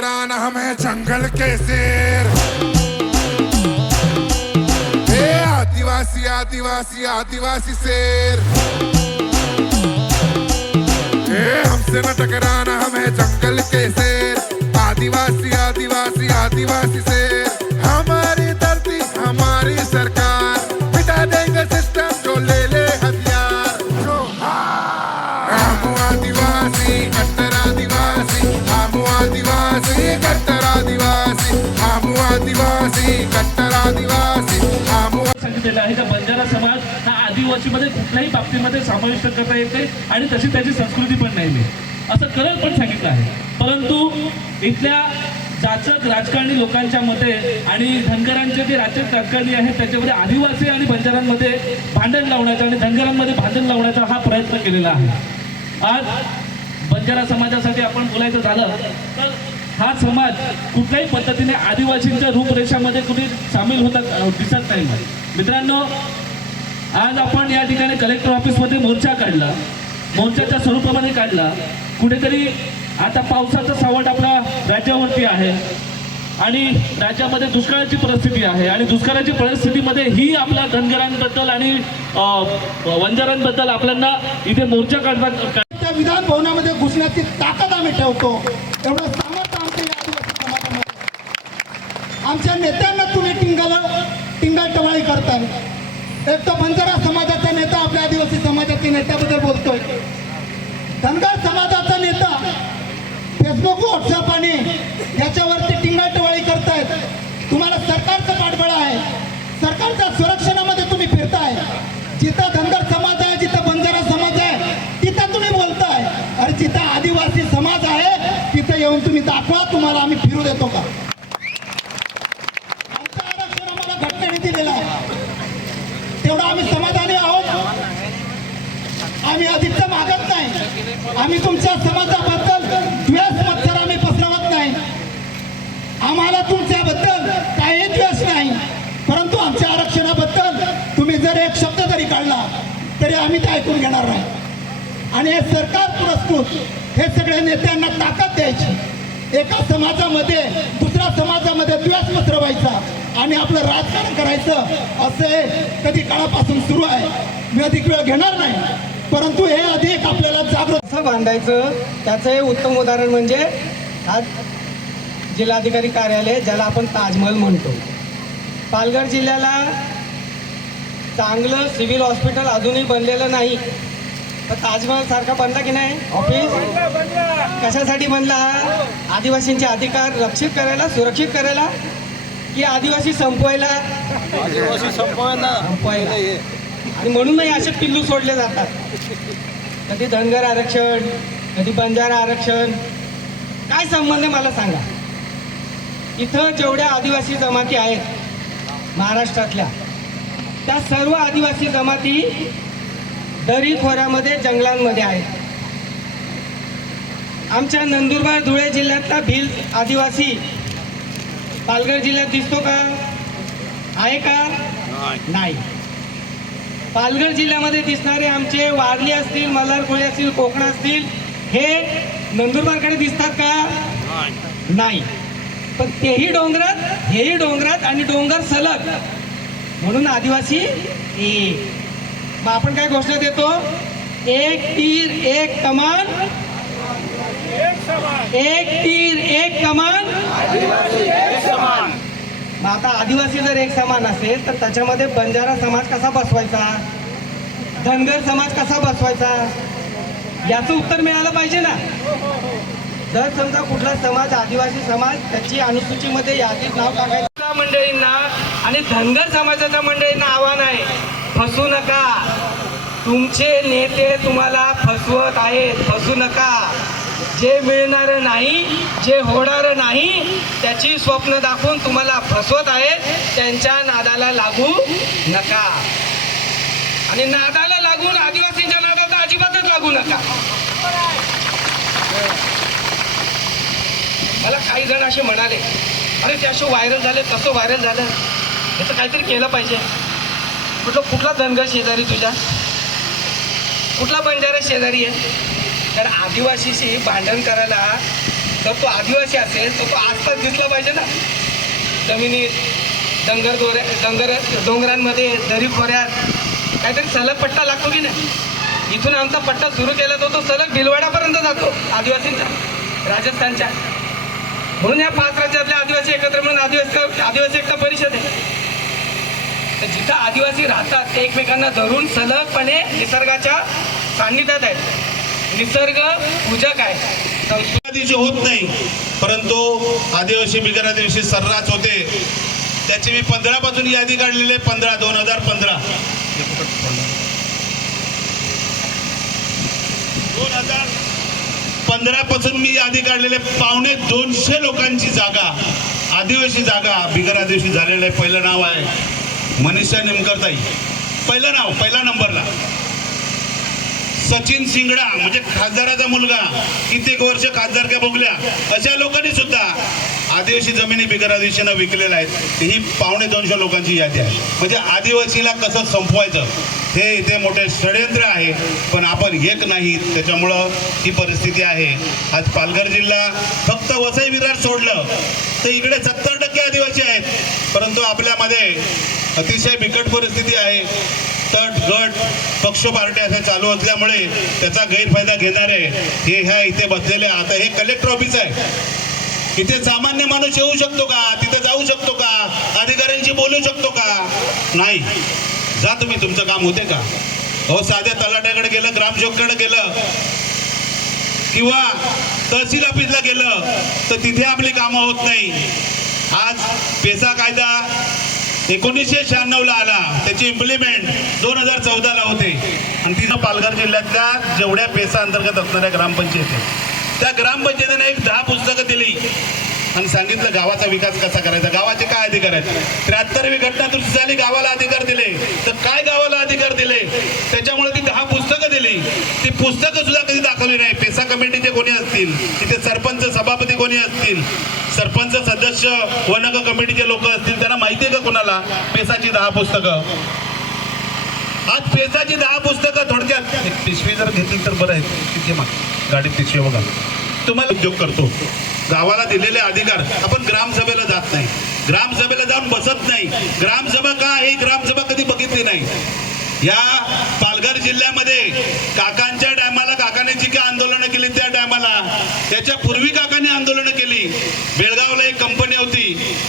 हमसे न हम है जंगल के शेर। आदिवासी आदिवासी आदिवासी शेर। हमसे न टकराना हम जंगल के शेर। आदिवासी आदिवासी आदिवासी शेर। केलं आहे. का बंजारा समाज हा आदिवासीमध्ये कुठल्याही बाबतीमध्ये समाविष्ट करता येत नाही आणि तशी त्याची संस्कृती पण नाही असं करत पण सांगितलं आहे. परंतु इथल्या जाचक राजकारणी लोकांच्या मते आणि धनगरांचे जे राजक राजकारणी आहेत त्याच्यामध्ये आदिवासी आणि बंजारांमध्ये भांडण लावण्याचा आणि धनगरांमध्ये भांडण लावण्याचा हा प्रयत्न केलेला आहे. आज बंजारा समाजासाठी आपण बोलायचं झालं तर हा समाज कुठल्याही पद्धतीने आदिवासींच्या रूपरेषामध्ये कुठे सामील होतात दिसत नाही मित्रांनो आज आपण या ठिकाणी कलेक्टर ऑफिसमध्ये मोर्चा काढला. मोर्चाच्या स्वरूपामध्ये काढला. कुठेतरी आता पावसाचा सावट आपला राज्यावरती आहे आणि राज्यामध्ये दुष्काळाची परिस्थिती आहे आणि दुष्काळाची परिस्थितीमध्ये ही आपल्या धनगरांबद्दल आणि वंजारांबद्दल आपल्याला इथे मोर्चा काढता त्या विधान भवनामध्ये घुसण्याची ताकद आम्ही ठेवतो. एवढं सामर्थ्य आमच्या या आदिवासी समाजामध्ये आमच्या नेत्यांना तुम्ही टिंगल टिंगलटवाळी करताय. एक तर बंजारा समाजाचा नेता आपल्या आदिवासी समाजाच्या नेत्याबद्दल बोलतोय. धनगर समाजाचा नेता फेसबुक व्हॉट्सअप आणि याच्यावरती टिंगलटवाळी करतायत. तुम्हाला सरकारचं पाठबळ आहे. सरकारच्या सुरक्षणामध्ये तुम्ही फिरताय. जिथं धनगर समाज आहे जिथं बंजारा समाज आहे तिथं तुम्ही बोलताय. अरे जिथं आदिवासी समाज आहे तिथं येऊन तुम्ही दाखवा तुम्हाला आम्ही फिरू देतो का आमचं आरक्षण आम्हाला घटनेने दिलेलं आहे तेवढं आम्ही समाधानी आहोत आम्ही अधिकचं मागत नाही. आम्ही तुमच्या समाजाबद्दल द्वेष मत्सर आम्ही पसरवत नाही. आम्हाला तुमच्याबद्दल काही द्वेष नाही. परंतु आमच्या आरक्षणाबद्दल तुम्ही जर एक शब्द जरी काढला तरी आम्ही ते ऐकून घेणार नाही. आणि हे सरकार पुरस्कृत हे सगळ्या नेत्यांना ताकद द्यायची. एका समाजामध्ये दुसऱ्या समाजामध्ये द्वेष पसरवायचा आणि आपलं राजकारण करायचं असे कधी काळापासून सुरू आहे. मी अधिक वेळ घेणार नाही. परंतु हे अधिक आपल्याला जागृत कसं बांधायचं त्याचं हे उत्तम उदाहरण म्हणजे आज जिल्हाधिकारी कार्यालय ज्याला आपण ताजमहल म्हणतो. पालघर जिल्ह्याला चांगलं सिव्हिल हॉस्पिटल अजूनही बनलेलं नाही. तर ताजमहल सारखा बनला की नाही? ऑफिस कशासाठी बनला? हा आदिवासींचे अधिकार रक्षित करायला सुरक्षित करायला की आदिवासी संपवायला. संपवायला. आणि म्हणूनही असे पिल्लू सोडले जातात. कधी धनगर आरक्षण कधी बंजारा आरक्षण. काय संबंध आहे मला सांगा. इथं जेवढ्या आदिवासी जमाती आहेत महाराष्ट्रातल्या त्या सर्व आदिवासी जमाती दरी खोऱ्यामध्ये जंगलांमध्ये आहेत. आमच्या नंदुरबार धुळे जिल्ह्यातला भील आदिवासी पालघर जिल्ह्यात दिसतो का? आहे का? नाही. पालघर जिल्ह्यामध्ये दिसणारे आमचे वारली असतील मल्हारकोळी असतील कोकण असतील हे नंदुरबारकडे दिसतात का? नाही. पण तेही डोंगरात हेही डोंगरात आणि डोंगर सलग म्हणून आदिवासी मग आपण काय घोषणा देतो? एक तीर एक कमान. एक तीर एक कमान. मग आता आदिवासी जर एक समान असेल तर त्याच्यामध्ये बंजारा समाज कसा बसवायचा? धनगर समाज कसा बसवायचा? याचं उत्तर मिळालं पाहिजे ना. जर समजा कुठला समाज आदिवासी समाज त्याची अनुसूचीमध्ये यादीत नाव टाकायचं मंडळींना आणि धनगर समाजाच्या मंडळींना आव्हान आहे फसू नका. तुमचे नेते तुम्हाला फसवत आहेत फसू नका. जे मिळणारं नाही जे होणारं नाही त्याची स्वप्न दाखवून तुम्हाला फसवत आहेत त्यांच्या नादाला लागू नका. आणि नादाला लागून आदिवासींच्या नादाला अजिबातच लागू नका. मला काही जण असे म्हणाले अरे ते असं व्हायरल झाले कसं व्हायरल झालं. याचं काहीतरी केलं पाहिजे. म्हटलं कुठला धनगर शेजारी तुझ्या कुठला बंजारा शेजारी आहे? तर आदिवासीशी भांडण करायला तर तो आदिवासी असेल तर तो आसपास दिसला पाहिजे ना. जमिनीत डंगर दोऱ्या डंगर डोंगरांमध्ये दरी खोऱ्यात काहीतरी सलग पट्टा लागतो की नाही? इथून आमचा पट्टा सुरू केला तर तो सलग भिलवाड्यापर्यंत जातो आदिवासींचा राजस्थानच्या म्हणून या पाच राज्यातले आदिवासी एकत्र म्हणून आदिवासी आदिवासी एकता परिषद आहे. तर जिथं आदिवासी राहतात ते एकमेकांना धरून सलगपणे निसर्गाच्या सान्निध्यात आहेत. निसर्ग पूजक आहे संस्कृती दिवशी होत नाही परंतु आदिवासी बिगर आदिवासी सर्रास होते. त्याची मी पंधरा पासून यादी काढलेली आहे पंधरा दोन हजार पंधरा. दोन हजार पंधरा पासून मी यादी काढलेले पावणे दोनशे लोकांची जागा आदिवासी जागा बिगर आदिवासी झालेलं आहे. पहिलं नाव आहे मनीषा निमकरताई. पहिलं नाव पहिला नंबरला. सचिन सिंगडा म्हणजे खासदाराचा मुलगा कित्येक वर्ष खासदारक्या भोगल्या अशा लोकांनी सुद्धा आदिवासी जमिनी बिगर विकलेल्या आहेत. ही पावणे दोनशे लोकांची यादी आहे. म्हणजे आदिवासीला कसं संपवायचं हे इथे मोठे षडयंत्र आहे. पण आपण एक नाही त्याच्यामुळं ही परिस्थिती आहे. आज पालघर जिल्हा फक्त वसई विरार सोडलं तर इकडे सत्तर टक्के आदिवासी आहेत. परंतु आपल्यामध्ये अतिशय बिकट परिस्थिती आहे. तट गट पक्ष पार्ट्या अशा चालू असल्यामुळे त्याचा गैरफायदा घेणारे हे ह्या इथे बसलेले आता हे कलेक्टर ऑफिस आहे. इथे सामान्य माणूस येऊ शकतो का? तिथे जाऊ शकतो का? अधिकाऱ्यांशी बोलू शकतो का? नाही. जा तुम्ही तुमचं काम होते का? हो साध्या तलाट्याकडे गेलं ग्रामसेवकाकडे गेलं किंवा तहसील ऑफिसला गेलं तर तिथे आपली कामं होत नाही. आज पेसा कायदा एकोणीसशे शहाण्णवला आला. त्याची इम्प्लिमेंट दोन हजार चौदाला होते. आणि तिथं पालघर जिल्ह्यातल्या जेवढ्या पेसा अंतर्गत असणाऱ्या ग्रामपंचायती त्या ग्रामपंचायतीने एक दहा पुस्तकं दिली. आणि सांगितलं गावाचा विकास कसा करायचा? गावाचे काय अधिकार आहेत? त्र्याहत्तरवी घटना दुरुस्ती झाली गावाला अधिकार दिले. तर काय गावाला अधिकार दिले? त्याच्यामुळे ती दहा पुस्तकं दिली. ती पुस्तकं सुद्धा कधी दाखवली नाही. कमिटीचे कोणी असतील? तिथे सरपंच सभापती कोणी असतील? सरपंच सदस्य वनक कमिटीचे लोक असतील त्यांना माहिती आहे का कोणाला? पेसाची दहा पुस्तकं. आज पेसाची दहा पुस्तकं थोडक्यात पिशवी जर घेतली तर बरं आहे. तिथे मग गाडीत पिशवी बघा. तुम्हाला उद्योग करतो. गावाला दिलेले अधिकार. आपण ग्रामसभेला जात नाही. ग्रामसभेला जाऊन बसत नाही. ग्रामसभा का आहे? ग्रामसभा कधी बघितली नाही. या पालघर जिल्ह्यामध्ये काकांच्या टायमाला काकाने जी काय आंदोलनं केली त्या टायमाला त्याच्या पूर्वी काकांनी आंदोलनं केली. बेळगावला एक कंपनी होती.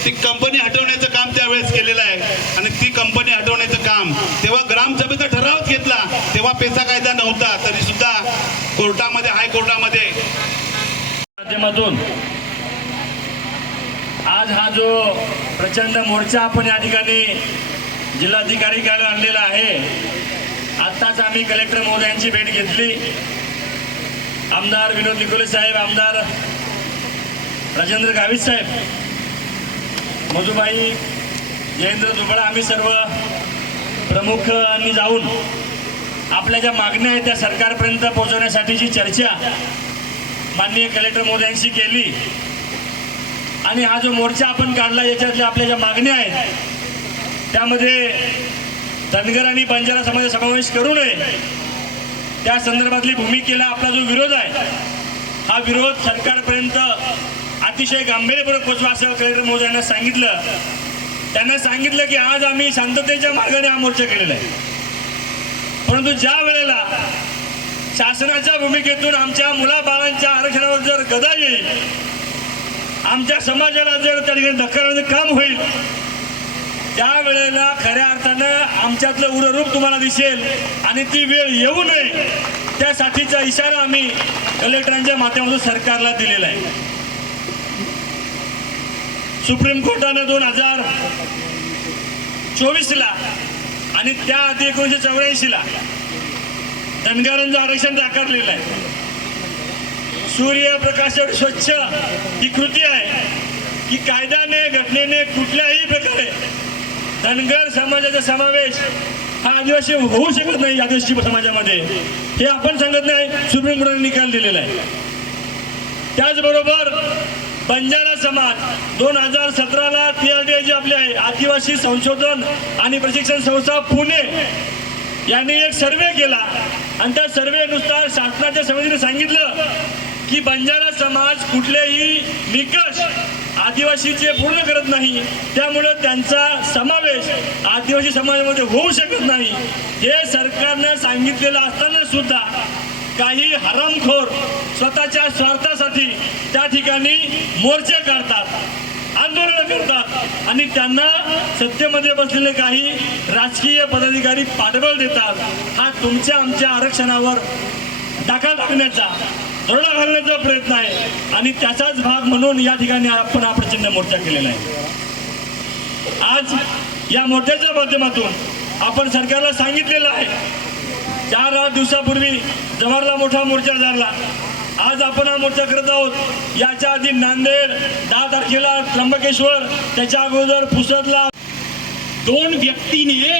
ती कंपनी हटवण्याचं काम त्यावेळेस केलेलं आहे. आणि ती कंपनी हटवण्याचं काम तेव्हा ग्रामसभेचा ठरावच घेतला. तेव्हा पेसा कायदा नव्हता. तरी सुद्धा कोर्टामध्ये हायकोर्टामध्ये माध्यमातून आज हा जो प्रचंड मोर्चा आपण या ठिकाणी जिल्हाधिकारी कार्यालय आणलेला आहे. आत्ताच आम्ही कलेक्टर महोदयांची भेट घेतली. आमदार विनोद निकोले साहेब आमदार राजेंद्र गावित साहेब मधुबाई जयेंद्र दुबळा आम्ही सर्व प्रमुखांनी जाऊन आपल्या ज्या मागण्या आहेत त्या सरकारपर्यंत पोहोचवण्यासाठीची चर्चा माननीय कलेक्टर मोदयांशी केली. आणि हा जो मोर्चा आपण काढला याच्यातल्या आपल्या ज्या मागण्या आहेत त्यामध्ये धनगर आणि बंजारा समाज समावेश करू नये. त्या संदर्भातली भूमिकेला आपला जो विरोध आहे हा विरोध सरकारपर्यंत अतिशय गांभीर्यपूर्वक पोचवा असं कलेक्टर मोदयांना सांगितलं. त्यांना सांगितलं की आज आम्ही शांततेच्या मार्गाने हा मोर्चा केलेला आहे. परंतु ज्या वेळेला शासनाच्या भूमिकेतून आमच्या मुलाबाळांच्या आरक्षणावर जर गदा येईल आमच्या समाजाला जर त्या ठिकाणी धक्का काम होईल त्यावेळेला खऱ्या अर्थानं आमच्यातलं उररूप तुम्हाला दिसेल आणि ती वेळ येऊ नये त्यासाठीचा इशारा आम्ही कलेक्टरांच्या माध्यमातून सरकारला दिलेला आहे. सुप्रीम कोर्टानं दोन हजार चोवीसला आणि त्याआधी एकोणीसशे चौऱ्याऐंशीला धनगरांचं आरक्षण नाकारलेलं आहे. सूर्यप्रकाशावर स्वच्छ ही कृती आहे की कायद्याने घटनेने कुठल्याही प्रकारे धनगर समाजाचा समावेश हा आदिवासी होऊ शकत नाही आदिवासी समाजामध्ये. हे आपण सांगत नाही सुप्रीम कोर्टाने निकाल दिलेला आहे. त्याचबरोबर बंजारा समाज दोन हजार सतराला टी आर डी जी आपली आहे आदिवासी संशोधन आणि प्रशिक्षण संस्था पुणे यांनी एक सर्वे केला. आणि त्या सर्वेनुसार शासनाच्या समितीने सांगितलं की बंजारा समाज कुठलेही निकष आदिवासीचे पूर्ण करत नाही त्यामुळं त्यांचा समावेश आदिवासी समाजामध्ये होऊ शकत नाही. हे सरकारनं सांगितलेलं असताना सुद्धा काही हरामखोर स्वतःच्या स्वार्थासाठी त्या ठिकाणी मोर्चे काढतात आंदोलन करतात आणि त्यांना सत्तेमध्ये बसलेले काही राजकीय पदाधिकारी पाठबळ देतात. हा तुमच्या आमच्या आरक्षणावर टाका टाकण्याचा धोरणा घालण्याचा प्रयत्न आहे. आणि त्याचाच भाग म्हणून या ठिकाणी आपण हा प्रचंड मोर्चा केलेला आहे. आज या मोर्चाच्या माध्यमातून आपण सरकारला सांगितलेलं आहे. चार आठ दिवसापूर्वी जवाहरला मोठा मोर्चा झाला. आज आपण हा मोर्चा करत आहोत. याच्या आधी नांदेड दहा तारखेला त्र्यंबकेश्वर त्याच्या अगोदर पुसदला दोन व्यक्तीने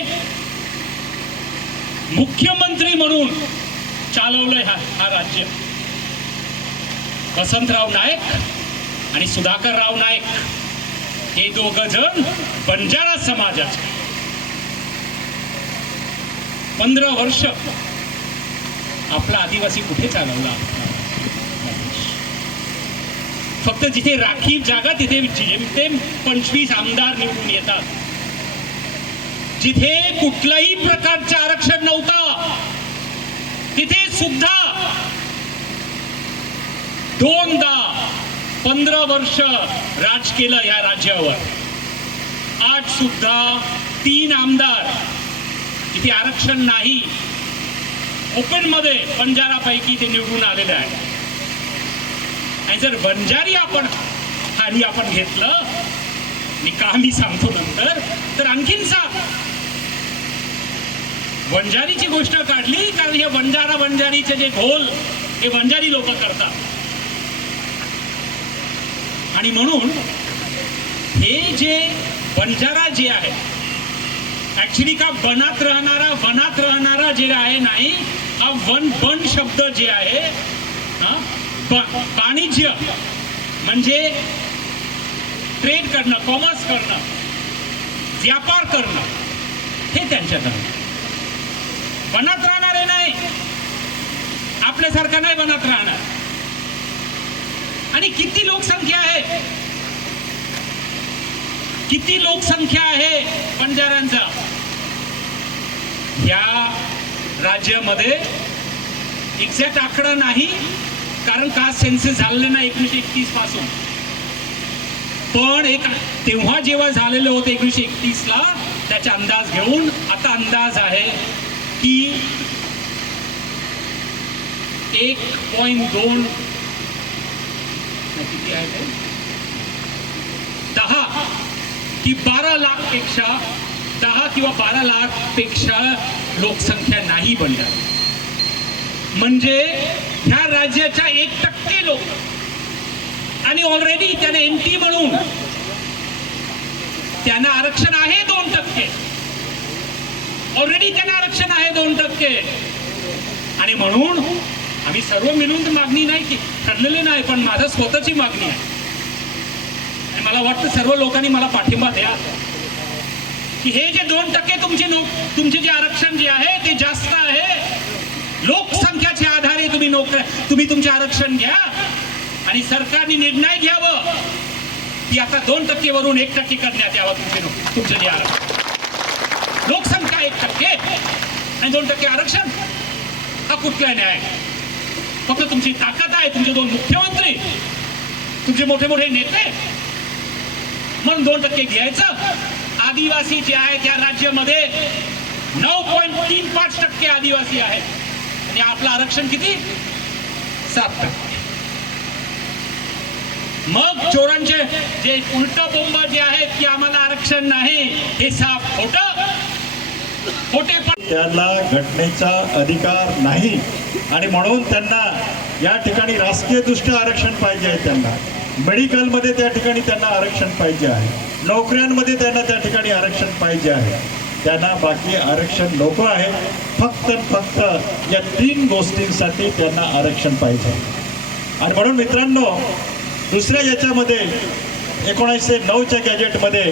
मुख्यमंत्री म्हणून चालवलंय हा हा राज्य. वसंतराव नाईक आणि सुधाकरराव नाईक. हे दोघ जण बंजारा समाजाचे. पंधरा वर्ष आपला आदिवासी कुठे चालवला? फक्त जिथे राखीव जागा तिथे जेमतेम पंचवीस आमदार निवडून येतात. जिथे कुठल्याही प्रकारचं आरक्षण नव्हता तिथे सुद्धा दोनदा पंधरा वर्ष राज केलं या राज्यावर. आज सुद्धा तीन आमदार इथे आरक्षण नाही. ओपनमध्ये बंजारापैकी ते निवडून आलेले आहे आणि जर बंजारी आपण खाली आपण घेतलं मी का मी सांगतो नंतर तर आणखीन सांग बंजारीची गोष्ट काढली कारण हे बंजारा बंजारीचे जे घोल हे बंजारी लोक करतात. आणि म्हणून हे जे बंजारा जे आहे ऍक्च्युली का वनात राहणारा वनात राहणारा जे आहे नाही हा वन बन शब्द जे आहे हा वाणिज्य म्हणजे ट्रेड करणं कॉमर्स करणं व्यापार करणं हे त्यांच्यात आहे वनात राहणारे नाही. आपल्यासारखं नाही वनात राहणार. आणि किती लोकसंख्या आहे? किती लोकसंख्या आहे बंजाऱ्यांचा? या राज्यामध्ये एक्झॅक्ट आकडा नाही कारण का सेन्सेस झालेले नाही एकोणीशे एकतीसपासून? पण एक तेव्हा जेव्हा झालेलं होतं एकोणीशे एकतीस ला त्याचा अंदाज घेऊन आता अंदाज आहे की एक पॉईंट दोन किती आहे ते? दहा. की बारा लाखपेक्षा दहा किंवा बारा लाखपेक्षा लोकसंख्या नाही बनणार. म्हणजे ह्या राज्याच्या एक टक्के लोक आणि ऑलरेडी त्याने एन टी म्हणून त्यांना आरक्षण आहे दोन टक्के. ऑलरेडी त्यांना आरक्षण आहे दोन टक्के. आणि म्हणून आम्ही सर्व मिळून तर मागणी नाही की ठरलेली नाही पण माझं स्वतःची मागणी आहे. आणि मला वाटतं सर्व लोकांनी मला पाठिंबा द्या. की हे जे दोन टक्के तुमचे नोक तुमचे जे आरक्षण जे आहे ते जास्त आहे. लोकसंख्याच्या आधारे तुम्ही नोक तुम्ही तुमचे आरक्षण घ्या. आणि सरकारने निर्णय घ्यावं. की आता दोन टक्केवरून एक टक्के करण्यात यावं तुमचे तुमचे जे आरक्षण. लोकसंख्या एक टक्के आणि दोन टक्के आरक्षण. हा कुठला न्याय. फक्त तुमची ताकद आहे तुमचे दोन मुख्यमंत्री. तुमचे मोठे मोठे नेते. म्हणून दोन टक्के घ्यायचं. आदिवासी जे आहे त्या राज्यामध्ये नऊ पॉईंट तीन पाच टक्के आदिवासी आहेत. आणि आपलं आरक्षण किती? सात टक्के. मग चोरांचे जे उलट बोंब जे आहेत की आम्हाला आरक्षण नाही हे साफ खोट. त्यांना घटनेचा अधिकार नाही. आणि म्हणून त्यांना या ठिकाणी राजकीयदृष्ट्या आरक्षण पाहिजे आहे त्यांना. मेडिकलमध्ये त्या ठिकाणी त्यांना आरक्षण पाहिजे आहे. नोकऱ्यांमध्ये त्यांना त्या ठिकाणी आरक्षण पाहिजे आहे. त्यांना बाकी आरक्षण नको आहे. फक्त फक्त या तीन गोष्टींसाठी त्यांना आरक्षण पाहिजे आणि म्हणून मित्रांनो दुसऱ्या याच्यामध्ये एकोणीसशे नऊच्या गॅजेटमध्ये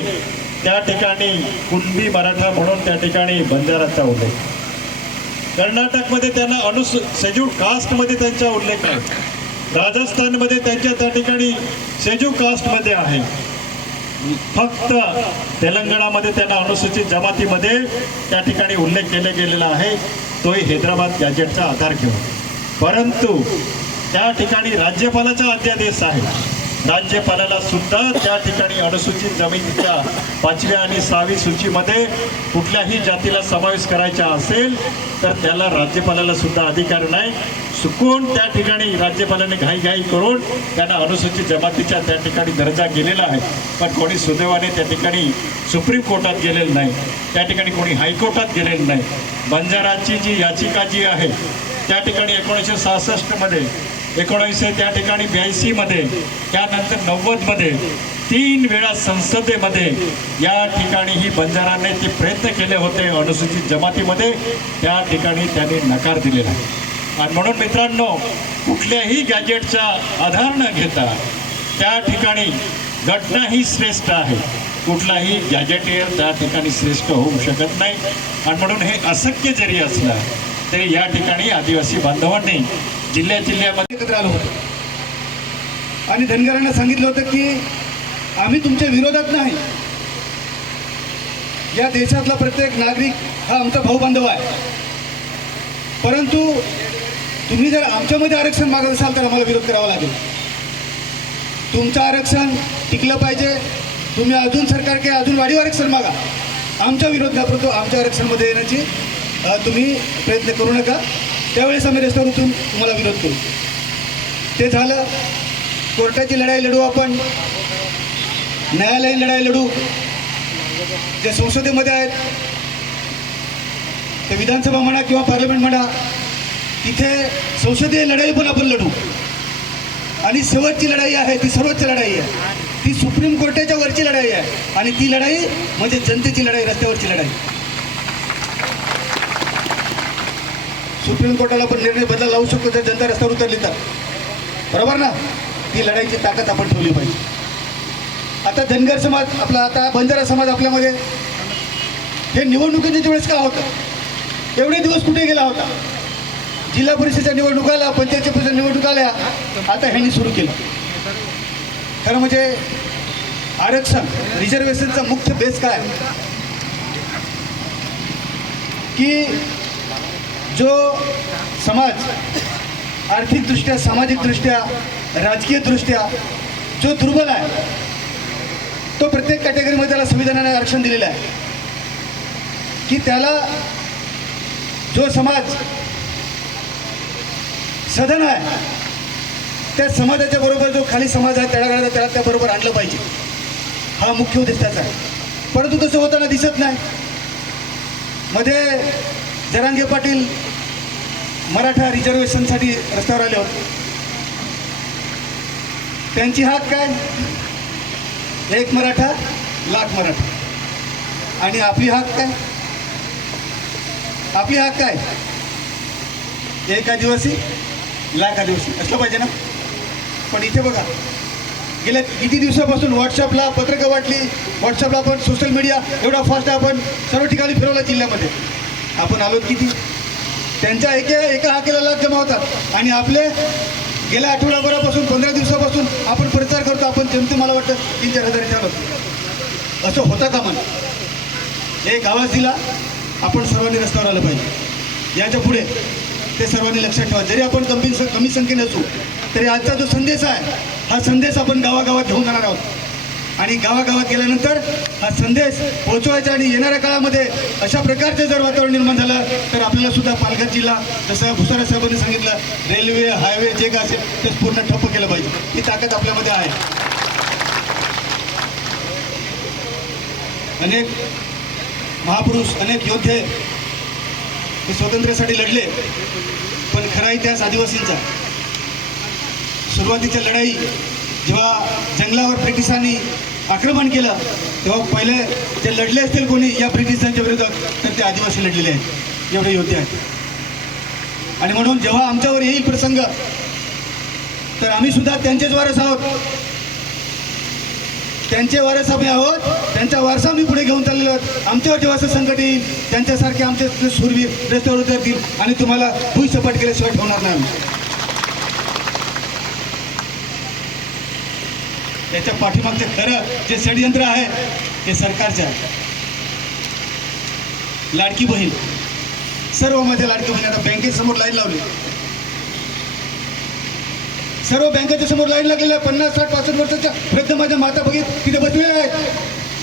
त्या ठिकाणी कुणबी मराठा म्हणून त्या ठिकाणी बंजाराचा उल्लेख. कर्नाटकमध्ये त्यांना अनुस शेड्यूल कास्टमध्ये त्यांचा उल्लेख आहे. राजस्थानमध्ये त्यांच्या त्या ठिकाणी सेजू कास्टमध्ये आहे. फक्त तेलंगणामध्ये त्यांना अनुसूचित जमातीमध्ये त्या ठिकाणी उल्लेख केला गेलेला आहे. तोही हैदराबाद गॅजेटचा आधार घेऊन. परंतु त्या ठिकाणी राज्यपालाचा अध्यादेश आहे. राज्यपालाला सुद्धा त्या ठिकाणी अनुसूचित जमिनीच्या पाचव्या आणि सहावी सूचीमध्ये कुठल्याही जातीला समावेश करायचा असेल तर त्याला राज्यपालाला सुद्धा अधिकार नाही. चुकून त्या ठिकाणी राज्यपालाने घाईघाई करून त्यांना अनुसूचित जमातीच्या त्या ठिकाणी दर्जा गेलेला आहे. पण कोणी सुदैवाने त्या ठिकाणी सुप्रीम कोर्टात गेलेलं नाही. त्या ठिकाणी कोणी हायकोर्टात गेलेलं नाही. बंजाराची जी याचिका जी आहे त्या ठिकाणी एकोणीसशे सहासष्टमध्ये एकोणीसशे त्या ठिकाणी ब्याऐंशीमध्ये त्यानंतर नव्वदमध्ये तीन वेळा संसदेमध्ये या ठिकाणी ही बंजाराने ते प्रयत्न केले होते अनुसूचित जमातीमध्ये त्या ठिकाणी त्यांनी नकार दिलेला आहे. आणि म्हणून मित्रांनो कुठल्याही गॅजेटचा आधार न घेता त्या ठिकाणी घटना ही श्रेष्ठ आहे. कुठलाही गॅजेटियर त्या ठिकाणी श्रेष्ठ होऊ शकत नाही. आणि म्हणून हे अशक्य जरी असलं तरी या ठिकाणी आदिवासी बांधवांनी जिल्ह्या जिल्ह्यामध्ये एकत्र आलो होतो. आणि धनगरांना सांगितलं होतं की आम्ही तुमच्या विरोधात नाही. या देशातला प्रत्येक नागरिक हा आमचा भाऊ बांधव आहे. परंतु तुम्ही जर आमच्यामध्ये आरक्षण मागत असाल तर आम्हाला विरोध करावा लागेल. तुमचं आरक्षण टिकलं पाहिजे. तुम्ही अजून सरकार काही अजून वाढीव आरक्षण मागा. आमच्या विरोध परंतु आमच्या आरक्षणमध्ये येण्याची तुम्ही प्रयत्न करू नका. त्यावेळेस आम्ही रस्त्यावर उतरून तुम्हाला विरोध करू. ते झालं. कोर्टाची लढाई लढू आपण. न्यायालयीन लढाई लढू. जे संसदेमध्ये आहेत ते विधानसभा म्हणा किंवा पार्लमेंट म्हणा तिथे संसदीय लढाई पण आपण लढू. आणि शेवटची लढाई आहे ती सर्वोच्च लढाई आहे. ती सुप्रीम कोर्टाच्या वरची लढाई आहे. आणि ती लढाई म्हणजे जनतेची लढाई रस्त्यावरची लढाई. सुप्रीम कोर्टाला पण निर्णय बदला लावू शकतो जर जनता रस्त्यावर उतरली तर. बरोबर ना? ती लढाईची ताकद आपण ठेवली पाहिजे. आता धनगर समाज आपला आता बंजारा समाज आपल्यामध्ये हे निवडणुकीच्या वेळेस का होतं? एवढे दिवस कुठे गेला होता? जिल्हा परिषदेच्या निवडणुकाला पंचायत परिषद निवडणूक आल्या आता ह्यांनी सुरू केलं. खरं म्हणजे आरक्षण रिझर्वेशनचा मुख्य बेस काय? की जो समाज आर्थिकदृष्ट्या सामाजिकदृष्ट्या राजकीयदृष्ट्या जो दुर्बल आहे तो प्रत्येक कॅटेगरीमध्ये त्याला संविधानाने आरक्षण दिलेलं आहे. की त्याला जो समाज सदन आहे त्या समाजाच्या बरोबर जो खाली समाज आहे तळागाळाचा त्याला त्याबरोबर आणलं पाहिजे. हा मुख्य उद्देश त्याचा आहे. परंतु तसं होताना दिसत नाही. मध्ये जरांगे पाटील मराठा रिझर्वेशनसाठी रस्त्यावर आले होते त्यांची हाक काय? एक मराठा लाख मराठा. आणि आपली हाक काय? आपली हाक काय? एक आदिवासी लाख आदिवासी. असलं पाहिजे ना? पण इथे बघा गेल्या किती दिवसापासून व्हॉट्सअपला पत्रकं वाटली? व्हॉट्सअपला आपण सोशल मीडिया एवढा फास्ट आपण सर्व ठिकाणी फिरवला जिल्ह्यामध्ये. आपण आलो किती? त्यांच्या एके एका हाकेला लाख जमा होतात आणि आपले गेल्या आठवड्याभरापासून पंधरा दिवसापासून आपण प्रचार करतो आपण जमते मला वाटतं तीन चार हजार होतो असं होता का म्हणा? एक आवाजीला आपण सर्वांनी रस्त्यावर आलं पाहिजे. याच्यापुढे ते सर्वांनी लक्षात ठेवा. जरी आपण कमी कमी संख्येने असू तरी आजचा जो संदेश आहे हा संदेश आपण गावागावात घेऊन जाणार आहोत. आणि गावागावात गेल्यानंतर हा संदेश पोहोचवायचा आणि येणाऱ्या काळामध्ये अशा प्रकारचं जर वातावरण निर्माण झालं तर आपल्याला सुद्धा पालघर जिल्हा जसं भुसारा साहेबांनी सांगितलं रेल्वे हायवे जे काय असेल ते पूर्ण ठप्प केलं पाहिजे. ही ताकद आपल्यामध्ये आहे. अनेक महापुरुष अनेक योद्धे हे स्वातंत्र्यासाठी लढले पण खरा इतिहास आदिवासींचा. सुरुवातीच्या लढाई जेव्हा जंगलावर ब्रिटिशांनी आक्रमण केलं तेव्हा पहिले ते लढले असतील कोणी या ब्रिटिशांच्या विरोधात तर ते आदिवासी लढलेले आहेत. एवढे योद्धे आहेत. आणि म्हणून जेव्हा आमच्यावर येईल प्रसंग तर आम्ही सुद्धा त्यांचेच वारस आहोत. त्यांचे वारस आम्ही आहोत त्यांचा वारसा आम्ही पुढे घेऊन चाललेलो आहोत. आमच्यावर जेव्हा असं संकट येईल त्यांच्यासारखे आमचे सुरवीर रस्त्यावर उतरतील आणि तुम्हाला भुई सपाट केल्याशिवाय ठेवणार नाही याच्या पाठीमागचे खरं जे षडयंत्र आहे ते सरकारचे आहे लाडकी बहीण. सर्व माझ्या लाडकी बहीण. आता बँकेसमोर लाईन लावली. सर्व बँकेच्या समोर लाईन लागलेल्या आहे. पन्नास साठ पासष्ट वर्षाच्या वृद्ध माझ्या माता बघित तिथे बसलेल्या आहेत.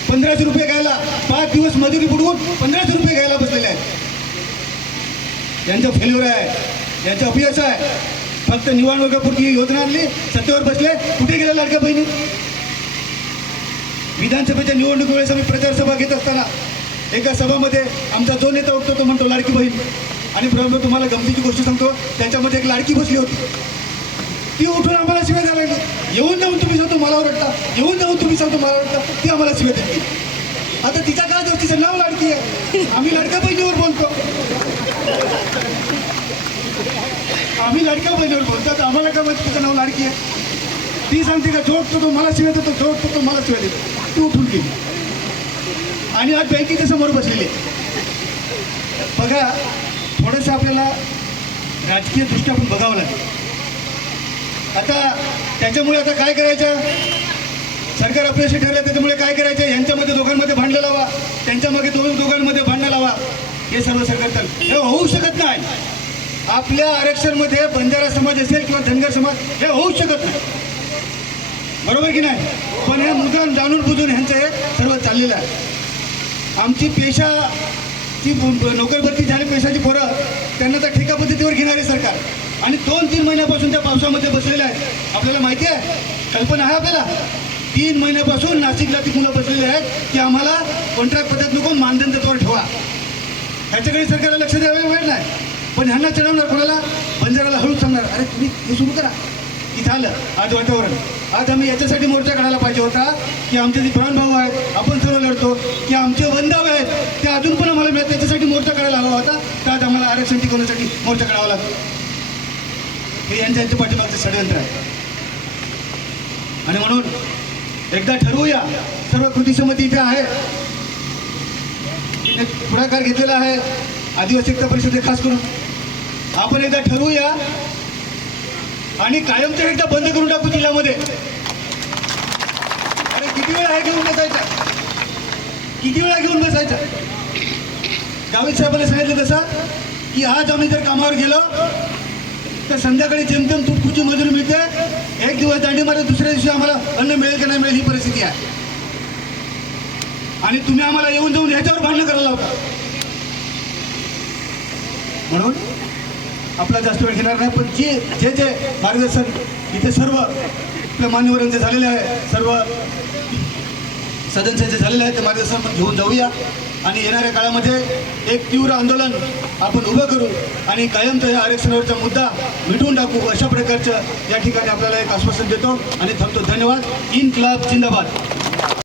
पंधराशे रुपये घ्यायला पाच दिवस मजुरी बुडवून पंधराशे रुपये घ्यायला बसलेले आहेत. यांचं फेल्युअर आहे. यांचं अपयश आहे. फक्त निवाण वर्गापुरती योजना आणली. सत्तेवर बसले. कुठे गेल्या लाडक्या बहिणी? विधानसभेच्या निवडणूक वेळेस आम्ही प्रचार सभा घेत असताना एका सभामध्ये आमचा जो नेता उठतो तो म्हणतो लाडकी बहीण. आणि बरोबर तुम्हाला गमतीची गोष्ट सांगतो त्याच्यामध्ये एक लाडकी बसली होती. ती उठून आम्हाला शिवाय द्यायला लागली येऊन जाऊन तुम्ही सांगतो मला ओरडता. येऊन जाऊन तुम्ही सांगतो मला ओरडता. ती आम्हाला शिवाय देते आता तिच्या काय तर तिचं नाव लाडकी आहे. आम्ही लाडक्या बहिणीवर बोलतो. आम्ही लाडक्या बहिणीवर बोलतो तर आम्हाला काय माहिती तुझं नाव लाडकी आहे? ती सांगते का जोडतो तो मला शिवाय देतो जोडतो तो मला शिवाय देतो. ती उठून गेली आणि आज बँकेच्या समोर बसलेली आहे. बघा थोडंसं आपल्याला राजकीय दृष्ट्या पण बघावं लागेल. आता त्याच्यामुळे आता काय करायचं? सरकार अपयशी ठरलं त्याच्यामुळे काय करायचं? यांच्यामध्ये दोघांमध्ये भांडणं लावा. त्यांच्यामध्ये दोन दोघांमध्ये भांडणं लावा. हे सर्व सरकार होऊ शकत नाही. आपल्या आरक्षणमध्ये बंजारा समाज असेल किंवा धनगर समाज हे होऊ शकत नाही. बरोबर की नाही? पण हे मुद्दाम जाणून बुजून ह्यांचं हे सर्व चाललेलं आहे. आमची पेशाची नोकर भरती झाली पेशाची पोरं त्यांना तर ठेका पद्धतीवर घेणारे सरकार. आणि दोन तीन महिन्यापासून त्या पावसामध्ये बसलेल्या आहेत. आपल्याला माहिती आहे? कल्पना आहे आपल्याला? तीन महिन्यापासून नाशिकला ती मुलं बसलेली आहेत की आम्हाला कॉन्ट्रॅक्ट पद्धत नको मानधन तत्वावर ठेवा. ह्याच्याकडे सरकारला लक्ष द्यावे वेळ नाही. पण ह्यांना चढवणार कोणाला? बंजाराला हळूच सांगणार अरे तुम्ही हे सुरू करा. की झालं आज वातावरण. आज आम्ही याच्यासाठी मोर्चा काढायला पाहिजे होता की आमचे जे प्राणभाऊ आहेत आपण सर्व लढतो की आमचे बंधावे आहेत ते अजून पण आम्हाला मिळत त्याच्यासाठी मोर्चा काढायला हवा होता. तर आज आम्हाला आरक्षण टिकवण्यासाठी मोर्चा काढावा लागतो. हे यांच्या यांच्या पाठीमागचं षडयंत्र आहे. आणि म्हणून एकदा ठरवूया सर्व कृती समिती इथे आहे. पुढाकार घेतलेला आहे. आदिवासी एकता परिषदे खास करून. आपण एकदा ठरवूया. आणि कायमच्या एकदा बंद करून टाकू जिल्ह्यामध्ये. अरे किती वेळा हे घेऊन बसायचा? किती वेळा घेऊन बसायचा? जावेद साहेबांना सांगितलं तसं की आज आम्ही जर कामावर गेलो तर संध्याकाळी जेमतेम तुटकुची मजुरी मिळते. एक दिवस दांडी मारे दुसऱ्या दिवशी आम्हाला अन्न मिळेल की नाही मिळेल ही परिस्थिती आहे. आणि तुम्ही आम्हाला येऊन जाऊन ह्याच्यावर भांडणं करायला लावता. म्हणून आपला जास्त वेळ घेणार नाही पण जे जे जे मार्गदर्शन इथे सर्व आपल्या मान्यवरांचे झालेले आहे सर्व सदस्यांचे झालेले आहे ते मार्गदर्शन घेऊन जाऊया. आणि येणाऱ्या काळामध्ये एक तीव्र आंदोलन आपण उभं करू आणि कायमचा या आरक्षणावरचा मुद्दा मिटवून टाकू अशा प्रकारचं या ठिकाणी आपल्याला एक आश्वासन देतो. आणि थांबतो. धन्यवाद. इन क्लब जिंदाबाद.